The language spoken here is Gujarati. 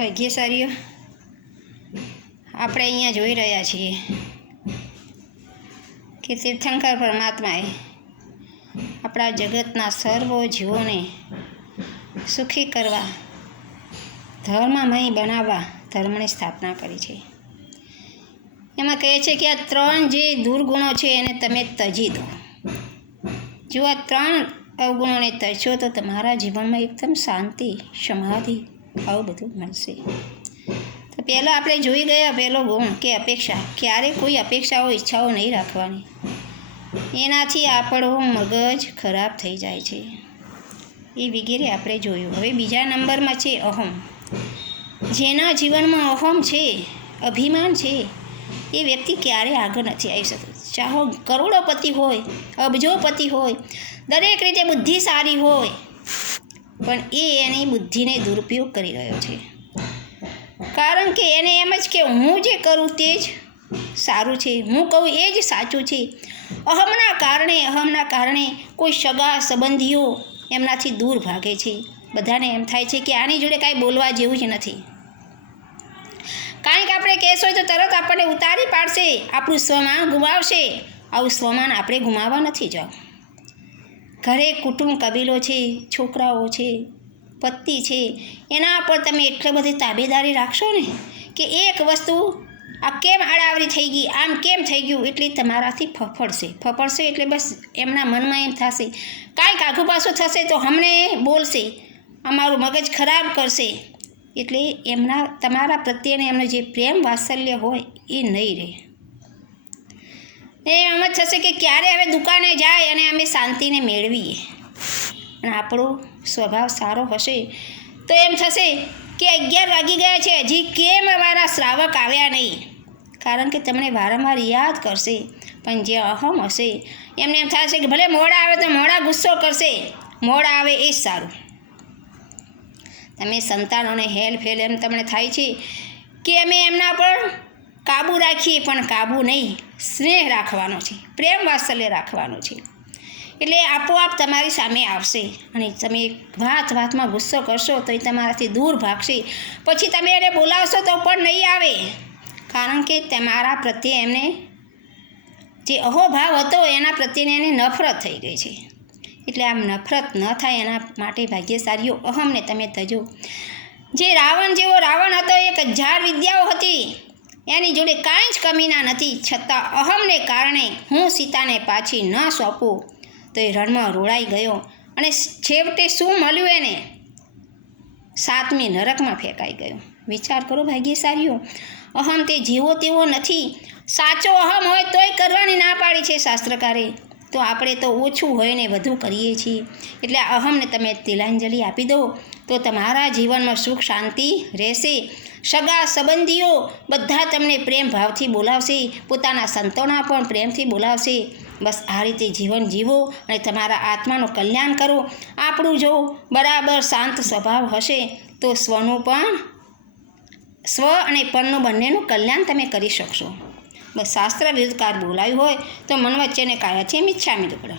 ભાગ્યશાળીઓ આપણે અહીંયા જોઈ રહ્યા છીએ કે તીર્થંકર પરમાત્માએ આપણા જગતના સર્વ જીવોને સુખી કરવા, ધર્મમય બનાવવા ધર્મની સ્થાપના કરી છે. એમાં કહે છે કે આ ત્રણ જે દુર્ગુણો છે એને તમે તજી દો. જો આ ત્રણ અવગુણોને તજો તો તમારા જીવનમાં એકદમ શાંતિ, સમાધિ આવું બધું મળશે. તો પહેલાં આપણે જોઈ ગયા પહેલો ગુણ કે અપેક્ષા. ક્યારે કોઈ અપેક્ષાઓ, ઈચ્છાઓ નહીં રાખવાની. એનાથી આપણું મગજ ખરાબ થઈ જાય છે. એ વગેરે આપણે જોયું. હવે બીજા નંબરમાં છે અહમ. જેના જીવનમાં અહમ છે, અભિમાન છે, એ વ્યક્તિ ક્યારેય આગળ નથી આવી શકતો. ચાહો કરોડોપતિ હોય, અબજોપતિ હોય, દરેક રીતે બુદ્ધિ સારી હોય પણ એ એની બુદ્ધિને દુરુપયોગ કરી રહ્યો છે. કારણ કે એને એમ જ કે હું જે કરું તે જ સારું છે. હું કહું એ જ સાચું છે. અહમના કારણે અહમના કારણે કોઈ સગા સંબંધીઓ એમનાથી દૂર ભાગે છે. બધાને એમ થાય છે કે આની જોડે કાંઈ બોલવા જેવું જ નથી. કારણ કે આપણે કહેશો તો તરત આપણને ઉતારી પાડશે. આપણું સ્વમાન ગુમાવશે. આવું સ્વમાન આપણે ગુમાવવા નથી જાઓ ઘરે કુટુંબ કબીલો છે, છોકરાઓ છે, પતિ છે, એના પર તમે એટલી બધી તાબેદારી રાખશો ને કે એક વસ્તુ આ કેમ આડાવરી થઈ ગઈ, આમ કેમ થઈ ગયું એટલે તમારાથી ફફડશે. ફફડશે એટલે બસ એમના મનમાં એમ થશે, કાંઈક આઘું પાછું થશે તો અમને બોલશે, અમારું મગજ ખરાબ કરશે. એટલે એમના, તમારા પ્રત્યેને એમનો જે પ્રેમ વાત્સલ્ય હોય એ નહીં રહે. એ એમ જ થશે કે ક્યારે હવે દુકાને જાય અને અમે શાંતિને મેળવીએ. અને આપણો સ્વભાવ સારો હશે તો એમ થશે કે અગિયાર વાગી ગયા છે, હજી કેમ અમારા શ્રાવક આવ્યા નહીં? કારણ કે તમને વારંવાર યાદ કરશે, પણ જે અહમ હશે, એમને એમ થશે કે ભલે મોડા આવે તો મોડા ગુસ્સો કરશે, મોડા આવે એ જ સારું. તમે સંતાનોને હેલ ફેલ એમ તમને થાય છે કે અમે એમના પર કાબૂ રાખીએ પણ કાબુ નહીં. સ્નેહ રાખવાનો છે, પ્રેમ વાત્સલ્ય રાખવાનો છે. એટલે આપોઆપ તમારી સામે આવશે અને તમે વાત વાતમાં ગુસ્સો કરશો તો એ તમારાથી દૂર ભાગશે. પછી તમે એને બોલાવશો તો પણ નહીં આવે. કારણ કે તમારા પ્રત્યે એમને જે અહોભાવ હતો એના પ્રત્યેને એને નફરત થઈ ગઈ છે. એટલે આમ નફરત ન થાય એના માટે ભાગ્યશાળીઓ અહમને તમે તજો. જે રાવણ જેવો રાવણ હતો, એક હજાર વિદ્યાઓ હતી. એની જોડે કાંઈ જ કમીના નથી, છતાં અહમને કારણે હું સીતાને પાછી ન સોંપું. તો એ રણમાં રોળાઈ ગયો અને છેવટે શું મળ્યું એને? સાતમી નરકમાં ફેંકાઈ ગયો. વિચાર કરો ભાગ્યશાળીઓ, અહમ તે જેવો તેવો નથી. સાચો અહમ હોય તોય કરવાની ના પાડી છે શાસ્ત્રકારે. તો આપણે તો ઓછું હોય ને વધુ કરીએ છીએ. એટલે અહમને તમે તિલાંજલિ આપી દો. તો તમારા જીવનમાં સુખ શાંતિ રહેશે. સગા સંબંધીઓ બધા તમને પ્રેમ ભાવથી બોલાવશે, પોતાના સંતોના પણ પ્રેમથી બોલાવશે. બસ આ રીતે જીવન જીવો અને તમારા આત્માનું કલ્યાણ કરો. આપણું જો બરાબર શાંત સ્વભાવ હશે, તો સ્વનું પણ સ્વ અને પરનું બંનેનું કલ્યાણ તમે કરી શકશો. બસ શાસ્ત્ર વિરુદ્ધ બોલાયું હોય તો મન વચ્ચેને કાયા છે મિચ્છામી દુકડા